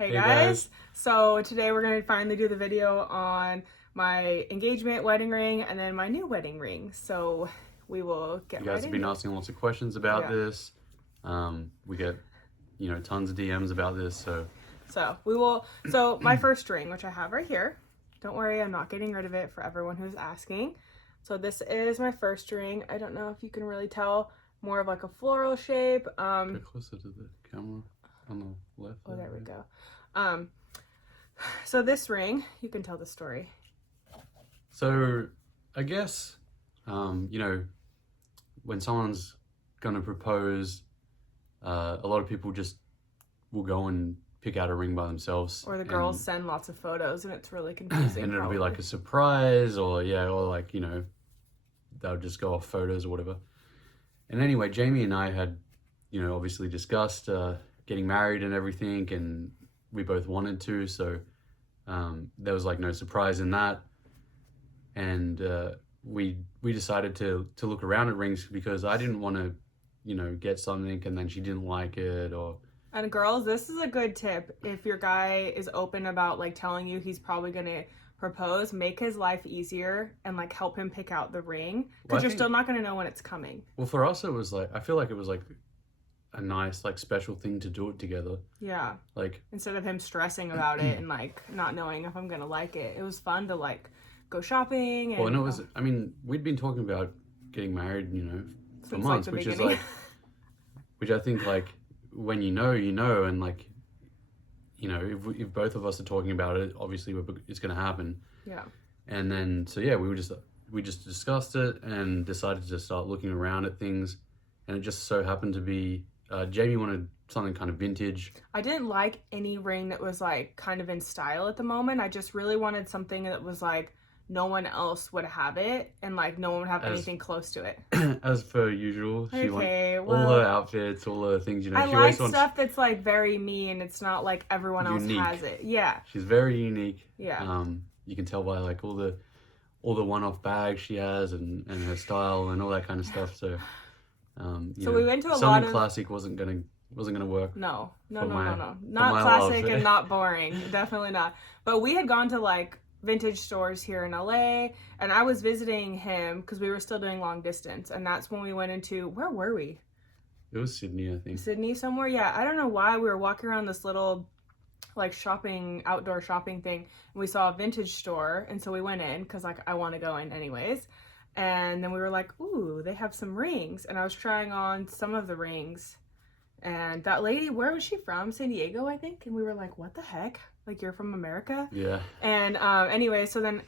Hey Hey guys. guys. So today we're going to finally do the video on my engagement wedding ring and then my new wedding ring. So we will get You right guys have been into it. asking lots of questions about Yeah. this. We get, tons of DMs about this. So my first ring, which I have right here. Don't worry, I'm not getting rid of it for everyone who's asking. So this is my first ring. I don't know if you can really tell, more of like a floral shape. Go closer to the camera on the left. Oh, there we go. So this ring, you can tell the story. So I guess, when someone's gonna propose, a lot of people just will go and pick out a ring by themselves. Or the girls send lots of photos and it's really confusing. And it'll probably. be like a surprise, or like they'll just go off photos or whatever. And anyway, Jamie and I had, obviously discussed getting married and everything, and we both wanted to, so there was like no surprise in that. And we decided to look around at rings because I didn't want to, get something and then she didn't like it, or. And girls, this is a good tip. If your guy is open about like telling you he's probably gonna propose, make his life easier and like help him pick out the ring because you're still not gonna know when it's coming. Well, for us, it was like, I feel like it was like a nice, like, special thing to do it together. Yeah. Like, instead of him stressing about it and like not knowing if I'm gonna like it, it was fun to like go shopping. And, well, and it was, I mean, we'd been talking about getting married, for since, months, like, the which is beginning. like, which I think like when you know, and like, if both of us are talking about it, obviously it's going to happen. Yeah. And then, so yeah, we just discussed it and decided to start looking around at things. And it just so happened to be, Jamie wanted something kind of vintage. I didn't like any ring that was like kind of in style at the moment. I just really wanted something that was like no one else would have it and like no one would have anything close to it. As per usual, she Okay, wants all her outfits, all the things, I she like always wants stuff that's like very me and it's not like everyone else unique. has it. Yeah. She's very unique. Yeah. You can tell by like all the one-off bags she has and her style and all that kind of stuff. So so we went to a lot something of classic wasn't gonna work. No. My Not classic love. and not boring. Definitely not. But we had gone to like vintage stores here in LA and I was visiting him because we were still doing long distance, and that's when we went into, where were we? It was Sydney, I think. Sydney somewhere. Yeah, I don't know why we were walking around this little like outdoor shopping thing, and we saw a vintage store, and so we went in because like I want to go in anyways. And then we were like, ooh, they have some rings, and I was trying on some of the rings, and that lady, where was she from? San Diego, I think. And we were like, what the heck? Like, you're from America? Yeah. And anyway, so then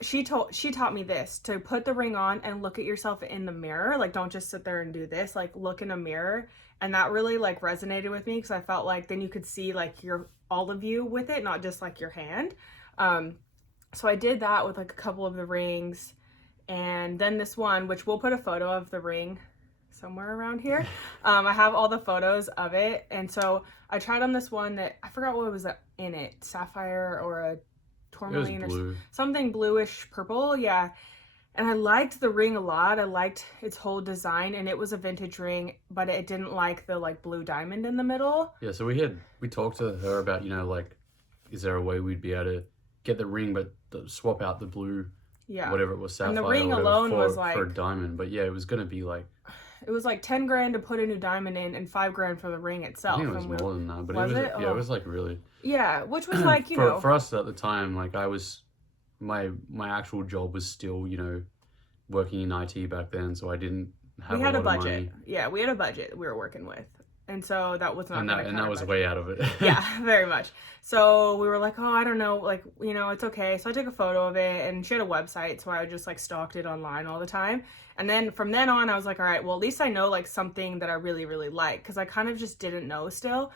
she taught me this, to put the ring on and look at yourself in the mirror. Like, don't just sit there and do this, like look in a mirror. And that really like resonated with me because I felt like then you could see like all of you with it, not just like your hand. So I did that with like a couple of the rings. And then this one, which we'll put a photo of the ring somewhere around here. I have all the photos of it. And so I tried on this one that I forgot what was in it, sapphire or a tourmaline or something bluish purple. Yeah. And I liked the ring a lot. I liked its whole design, and it was a vintage ring, but it didn't like the like blue diamond in the middle. Yeah, so we talked to her about, like, is there a way we'd be able to get the ring but swap out the blue, whatever it was, sapphire, and the ring alone was like for a diamond. But yeah, it was gonna be like, it was like 10 grand to put a new diamond in and 5 grand for the ring itself. I think it was more than that, but it was like really, yeah, which was like, for us at the time, like I was, my actual job was still, working in IT back then, so I didn't have we had a budget. Money. Yeah, we had a budget we were working with. And so that was not, and that was way out of it. Yeah, very much. So we were like, oh, I don't know, like, it's okay. So I took a photo of it, and she had a website, so I just like stalked it online all the time. And then from then on, I was like, all right, well, at least I know like something that I really, really like, because I kind of just didn't know still.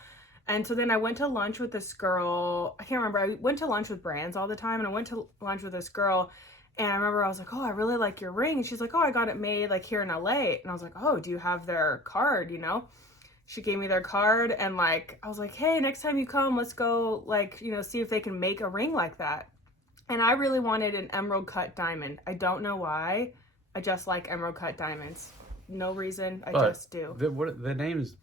And so then I went to lunch with this girl. I can't remember. I went to lunch with brands all the time, and I went to lunch with this girl. And I remember I was like, oh, I really like your ring. And she's like, oh, I got it made like here in LA. And I was like, oh, do you have their card, She gave me their card, and like I was like, hey, next time you come, let's go like, see if they can make a ring like that. And I really wanted an emerald cut diamond. I don't know why. I just like emerald cut diamonds. No reason. I just do. The name's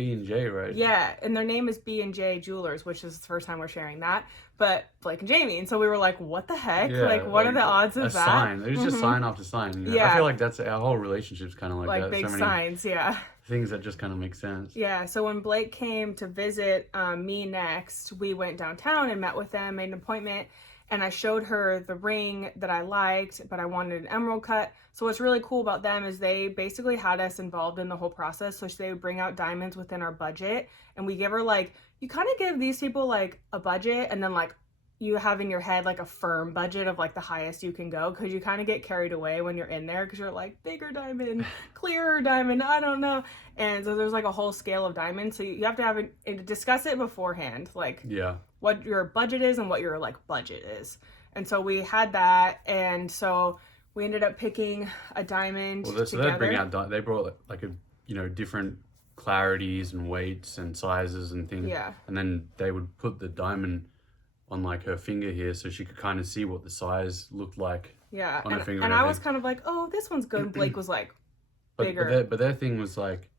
B&J, right? Yeah, and their name is B&J Jewelers, which is the first time we're sharing that. But Blake and Jamie, and so we were like, "What the heck? Yeah, Like, what are like the odds a of that?" sign. It was just sign after sign. I feel Yeah, like that's our whole relationship's kind of like like that. big So many signs. Yeah. things that just kind of make sense. Yeah, so when Blake came to visit me next, we went downtown and met with them, made an appointment, and I showed her the ring that I liked, but I wanted an emerald cut. So what's really cool about them is they basically had us involved in the whole process. So they would bring out diamonds within our budget, and we give her like, you kind of give these people like a budget, and then like you have in your head like a firm budget of like the highest you can go, because you kind of get carried away when you're in there because you're like, bigger diamond, clearer diamond, I don't know. And so there's like a whole scale of diamonds, so you have to have it, discuss it beforehand, like Yeah. what your budget is and what your like budget is. And so we had that, and so we ended up picking a diamond So together. they bring out they brought like a different clarities and weights and sizes and things. Yeah. And then they would put the diamond on like her finger here, so she could kind of see what the size looked like. Yeah, on her finger. And I was kind of like, oh, this one's good. Blake was like, bigger. But their thing was like,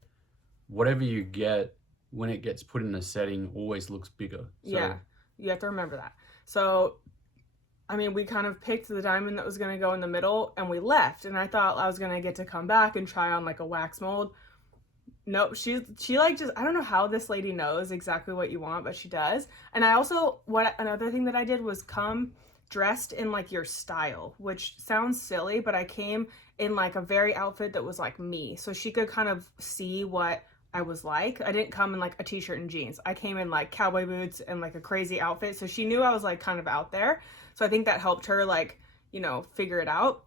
whatever you get, when it gets put in a setting, always looks bigger. So, yeah, you have to remember that. So, I mean, we kind of picked the diamond that was going to go in the middle, and we left. And I thought I was going to get to come back and try on like a wax mold. Nope, she like just, I don't know how this lady knows exactly what you want, but she does. And I also, another thing that I did was come dressed in like your style, which sounds silly, but I came in like a very outfit that was like me, so she could kind of see what I was like. I didn't come in like a t-shirt and jeans. I came in like cowboy boots and like a crazy outfit, so she knew I was like kind of out there. So I think that helped her like, figure it out.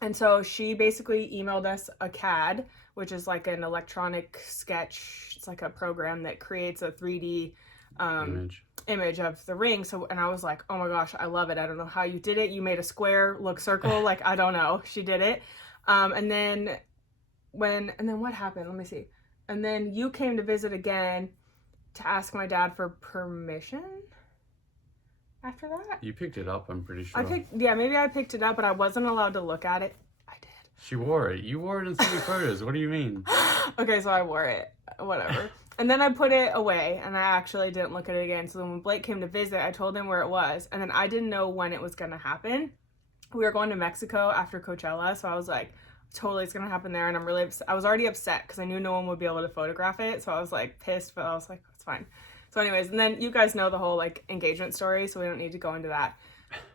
And so she basically emailed us a CAD, which is like an electronic sketch. It's like a program that creates a 3D image of the ring. So, and I was like, oh my gosh, I love it. I don't know how you did it. You made a square look circle. Like, I don't know. She did it. And then what happened? Let me see. And then you came to visit again to ask my dad for permission after that. You picked it up, I'm pretty sure. Maybe I picked it up, but I wasn't allowed to look at it. I did. She wore it. You wore it in 3 photos. What do you mean? Okay, so I wore it. Whatever. And then I put it away, and I actually didn't look at it again. So then when Blake came to visit, I told him where it was, and then I didn't know when it was going to happen. We were going to Mexico after Coachella, so I was like, totally, it's going to happen there, and I'm really upset. I was already upset because I knew no one would be able to photograph it, so I was like pissed, but I was like, it's fine. So anyways, and then you guys know the whole like engagement story, so we don't need to go into that.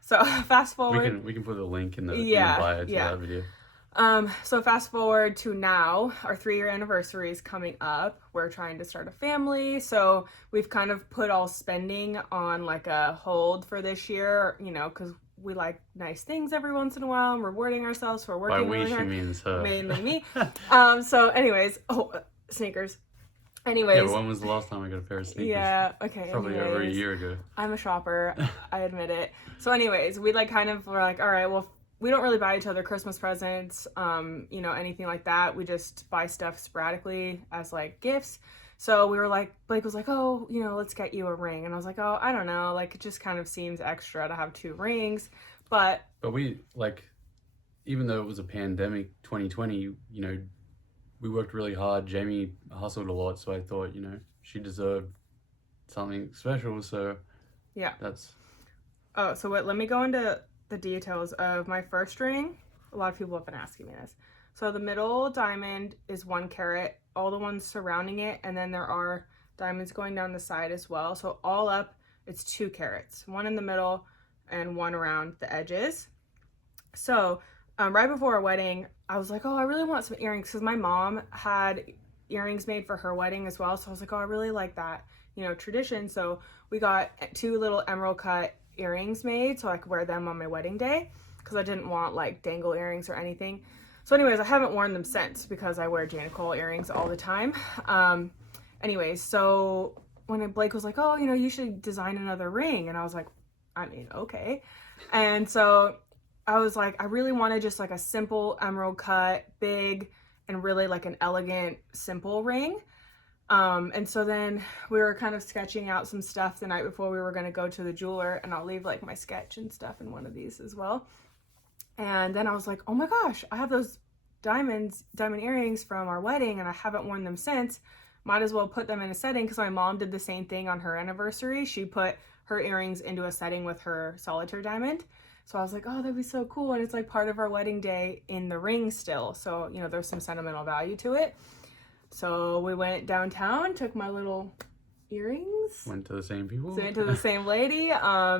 So fast forward. We can put a link in the bio to that video. So fast forward to now, our 3-year anniversary is coming up. We're trying to start a family, so we've kind of put all spending on like a hold for this year, because we like nice things every once in a while and rewarding ourselves for working really hard. By we, she means her. Mainly me. So anyways, sneakers. Anyways. Yeah, but when was the last time I got a pair of sneakers? Yeah, okay. Probably over a year ago. I'm a shopper. I admit it. So anyways, we like kind of were like, all right, well, we don't really buy each other Christmas presents, anything like that. We just buy stuff sporadically as like gifts. So we were like, Blake was like, oh, let's get you a ring. And I was like, oh, I don't know. Like, it just kind of seems extra to have 2 rings. But we, like, even though it was a pandemic, 2020, we worked really hard. Jamie hustled a lot. So I thought, she deserved something special. So yeah. That's. Oh, so let me go into the details of my first ring. A lot of people have been asking me this. So the middle diamond is 1 carat, all the ones surrounding it, and then there are diamonds going down the side as well. So all up, it's 2 carats, 1 in the middle and 1 around the edges. So right before our wedding, I was like, oh, I really want some earrings, because my mom had earrings made for her wedding as well. So I was like, oh, I really like that, tradition. So we got 2 little emerald cut earrings made so I could wear them on my wedding day, because I didn't want like dangle earrings or anything. So anyways, I haven't worn them since because I wear Jane Nicole earrings all the time. Anyways, so when Blake was like, oh, you should design another ring, and I was like, I mean, okay. And so I was like, I really wanted just like a simple emerald cut, big, and really like an elegant, simple ring. And so then we were kind of sketching out some stuff the night before we were going to go to the jeweler, and I'll leave like my sketch and stuff in one of these as well. And then I was like, oh my gosh, I have those diamond earrings from our wedding, and I haven't worn them since. might as well put them in a setting, because my mom did the same thing on her anniversary. She put her earrings into a setting with her solitaire diamond. So I was like, oh, that'd be so cool. And it's like part of our wedding day in the ring still. So, you know, there's some sentimental value to it. So we went downtown, took my little earrings. Went to the same people? Went to the same lady.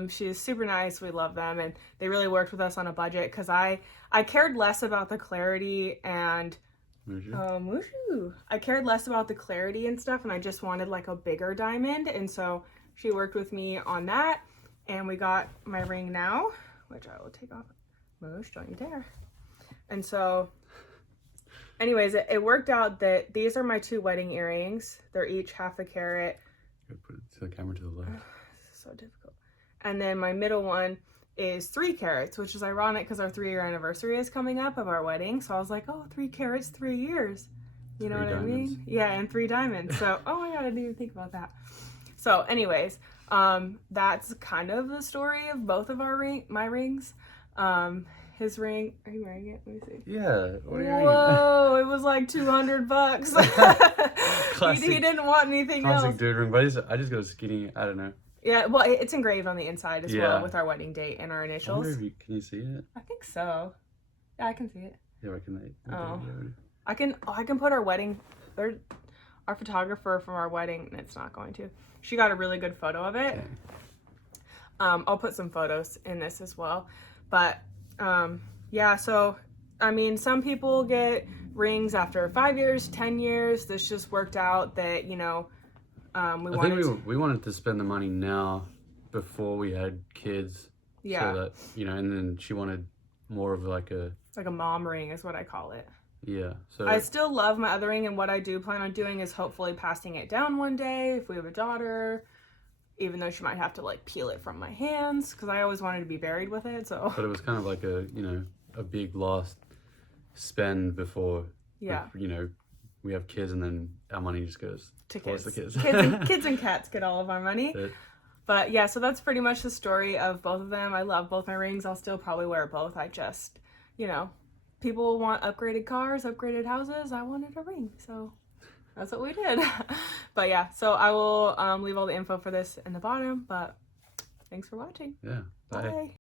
She's super nice. We love them. And they really worked with us on a budget, because I cared less about the clarity and I cared less about the clarity and stuff, and I just wanted like a bigger diamond. And so she worked with me on that, and we got my ring now, which I will take off. Moosh, don't you dare. And so anyways, it worked out that these are my 2 wedding earrings. They're each half a carat. Put it to the camera to the left. This is so difficult. And then my middle one is 3 carats, which is ironic because our 3-year anniversary is coming up of our wedding. So I was like, oh, 3 carats, 3 years. You know what I mean? Yeah, and 3 diamonds. So, oh my God, I didn't even think about that. So anyways, that's kind of the story of both of my rings. His ring, are you wearing it? Let me see. Yeah. Whoa, it was like $200. He didn't want anything else. Classic dude ring, but I just go skinny, I don't know. Yeah, well, it's engraved on the inside as well with our wedding date and our initials. Can you see it? I think so. Yeah, I can see it. Yeah, I can. I can put our photographer from our wedding. It's not going to. She got a really good photo of it. Okay. I'll put some photos in this as well. But yeah, so I mean, some people get rings after 5 years, 10 years. This just worked out that, you know, we wanted to spend the money now before we had kids. Yeah. So that, you know, and then she wanted more of like a mom ring is what I call it. Yeah. So I still love my other ring, and what I do plan on doing is hopefully passing it down one day if we have a daughter, even though she might have to like peel it from my hands, because I always wanted to be buried with it. So but it was kind of like a big last spend before you know, we have kids, and then our money just goes to kids. The kids. Kids and cats get all of our money. But yeah, so that's pretty much the story of both of them. I love both my rings. I'll still probably wear both. I just, you know, people want upgraded cars, upgraded houses. I wanted a ring, so that's what we did. But yeah, so I will leave all the info for this in the bottom. But thanks for watching. Yeah. Bye. Bye.